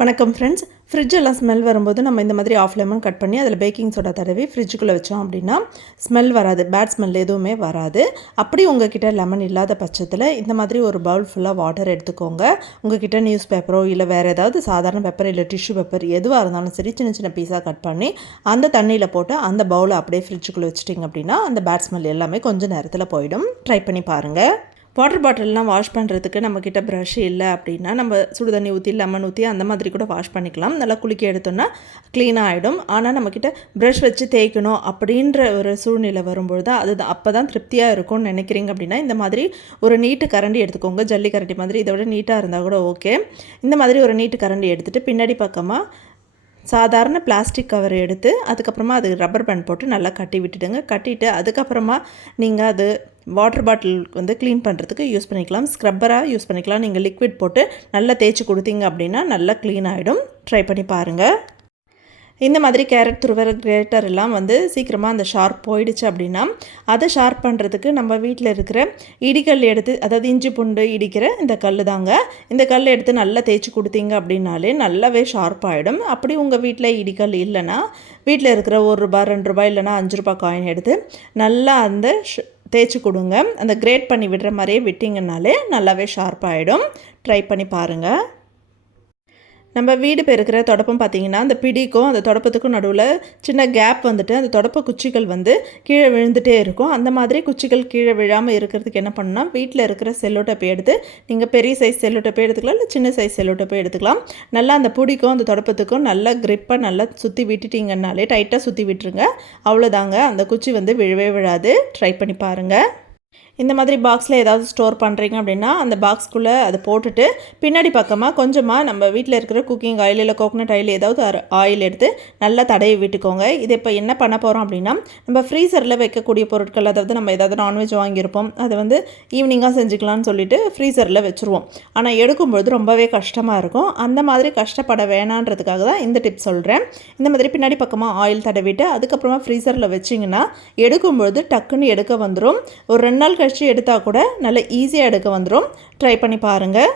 வணக்கம் friends. ஃப்ரிட்ஜெல்லாம் smell வரும்போது நம்ம இந்த மாதிரி ஆஃப் லெமன் கட் பண்ணி அதில் பேக்கிங் சோடா தடவி ஃப்ரிட்ஜுக்குள்ளே வச்சோம் அப்படின்னா ஸ்மெல் வராது, பேட் ஸ்மெல் எதுவுமே வராது. அப்படி உங்ககிட்ட லெமன் இல்லாத பட்சத்தில் இந்த மாதிரி ஒரு பவுல் ஃபுல்லாக வாட்டர் எடுத்துக்கோங்க. உங்ககிட்ட நியூஸ் பேப்பரோ இல்லை வேறு ஏதாவது சாதாரண பேப்பர் இல்லை டிஷ்யூ பேப்பர் எதுவாக இருந்தாலும் சரி, சின்ன சின்ன பீஸாக கட் பண்ணி அந்த தண்ணியில் போட்டு அந்த பவுலை அப்படியே ஃப்ரிட்ஜுக்குள்ளே வச்சிட்டிங்க அப்படின்னா அந்த பேட் ஸ்மெல் எல்லாமே கொஞ்சம் நேரத்தில் போயிடும். ட்ரை பண்ணி பாருங்கள். வாட்டர் பாட்டில்லாம் வாஷ் பண்ணுறதுக்கு நம்மக்கிட்ட ப்ரஷ் இல்லை அப்படின்னா நம்ம சுடு தண்ணி ஊற்றி லெமன் ஊற்றி அந்த மாதிரி கூட வாஷ் பண்ணிக்கலாம். நல்லா குளிக்க எடுத்தோன்னா க்ளீனாக ஆகிடும். ஆனால் நம்மக்கிட்ட ப்ரஷ் வச்சு தேய்க்கணும் அப்படின்ற ஒரு சூழ்நிலை வரும்பொழுது அது அப்போ தான் திருப்தியாக இருக்கும்னு நினைக்கிறீங்க அப்படின்னா இந்த மாதிரி ஒரு நீட்டு கரண்டி எடுத்துக்கோங்க. ஜல்லி கரண்டி மாதிரி, இதை விட நீட்டாக இருந்தால் கூட ஓகே. இந்த மாதிரி ஒரு நீட்டு கரண்டி எடுத்துகிட்டு பின்னாடி பக்கமாக சாதாரண பிளாஸ்டிக் கவர் எடுத்து அதுக்கப்புறமா அது ரப்பர் பேண்ட் போட்டு நல்லா கட்டி விட்டுடுங்க. கட்டிட்டு அதுக்கப்புறமா நீங்கள் அது வாட்டர் பாட்டில் க்ளீன் பண்ணுறதுக்கு யூஸ் பண்ணிக்கலாம். ஸ்க்ரப்பராக யூஸ் பண்ணிக்கலாம். நீங்கள் லிக்விட் போட்டு நல்லா தேய்ச்சி கொடுத்தீங்க அப்படின்னா நல்லா க்ளீன் ஆகிடும். ட்ரை பண்ணி பாருங்கள். இந்த மாதிரி கேரட் துருவர கிரேட்டர் எல்லாம் சீக்கிரமாக அந்த ஷார்ப் போயிடுச்சு அப்படின்னா அதை ஷார்ப் பண்ணுறதுக்கு நம்ம வீட்டில் இருக்கிற இடிக்கல் எடுத்து, அதாவது இஞ்சி பூண்டு இடிக்கிற இந்த கல் தாங்க. இந்த கல் எடுத்து நல்லா தேய்ச்சி கொடுத்தீங்க அப்படின்னாலே நல்லாவே ஷார்ப் ஆகிடும். அப்படி உங்கள் வீட்டில் இடிக்கல் இல்லைன்னா வீட்டில் இருக்கிற ₹1 ₹2 இல்லைனா ₹5 காயின் எடுத்து நல்லா அந்த தேய்ச்சி கொடுங்க. அந்த கிரேட் பண்ணி விடுற மாதிரியே விட்டிங்கனாலே நல்லாவே ஷார்ப் ஆகிடும். ட்ரை பண்ணி பாருங்கள். நம்ம வீடு பெருக்கிற தொடப்பம் பார்த்திங்கன்னா அந்த பிடிக்கும் அந்த தொடப்பத்துக்கும் நடுவில் சின்ன கேப் அந்த தொடப்ப குச்சிகள் கீழே விழுந்துகிட்டே இருக்கும். அந்த மாதிரி குச்சிகள் கீழே விழாமல் இருக்கிறதுக்கு என்ன பண்ணணும்னா வீட்டில் இருக்கிற செல்லோ டப்பை எடுத்து, நீங்கள் பெரிய சைஸ் செல்லோ டப்பை எடுத்துக்கலாம் இல்லை சின்ன சைஸ் செல்லோ டப்பை எடுத்துக்கலாம். நல்லா அந்த பிடிக்கும் அந்த தொடப்பத்துக்கும் நல்லா க்ரிப்பாக நல்லா சுற்றி விட்டுட்டிங்கன்னாலே டைட்டாக சுற்றி விட்டுருங்க. அவ்வளோதாங்க, அந்த குச்சி விழவே விழாது. ட்ரை பண்ணி பாருங்கள். இந்த மாதிரி பாக்ஸில் ஏதாவது ஸ்டோர் பண்ணுறீங்க அப்படின்னா அந்த பாக்ஸ்க்குள்ளே அதை போட்டுட்டு பின்னாடி பக்கமாக கொஞ்சமாக நம்ம வீட்டில் இருக்கிற குக்கிங் ஆயில் இல்லை கோகனட் ஆயில் ஏதாவது ஆயில் எடுத்து நல்லா தடவி விட்டுக்கோங்க. இது இப்போ என்ன பண்ண போகிறோம் அப்படின்னா நம்ம ஃப்ரீசரில் வைக்கக்கூடிய பொருட்கள், அதாவது நம்ம ஏதாவது நான்வெஜ் வாங்கியிருப்போம், அதை ஈவினிங்காக செஞ்சுக்கலான்னு சொல்லிட்டு ஃப்ரீசரில் வச்சுருவோம். ஆனால் எடுக்கும்பொழுது ரொம்பவே கஷ்டமாக இருக்கும். அந்த மாதிரி கஷ்டப்பட வேணான்றதுக்காக தான் இந்த டிப் சொல்கிறேன். இந்த மாதிரி பின்னாடி பக்கமாக ஆயில் தடவிட்டு அதுக்கப்புறமா ஃப்ரீசரில் வச்சிங்கன்னா எடுக்கும்பொழுது டக்குன்னு எடுக்க வந்துடும். ஒரு 2 நாள் கழிச்சு எடுத்தால் கூட நல்லா ஈஸியாக எடுக்க வந்துடும். ட்ரை பண்ணி பாருங்கள்.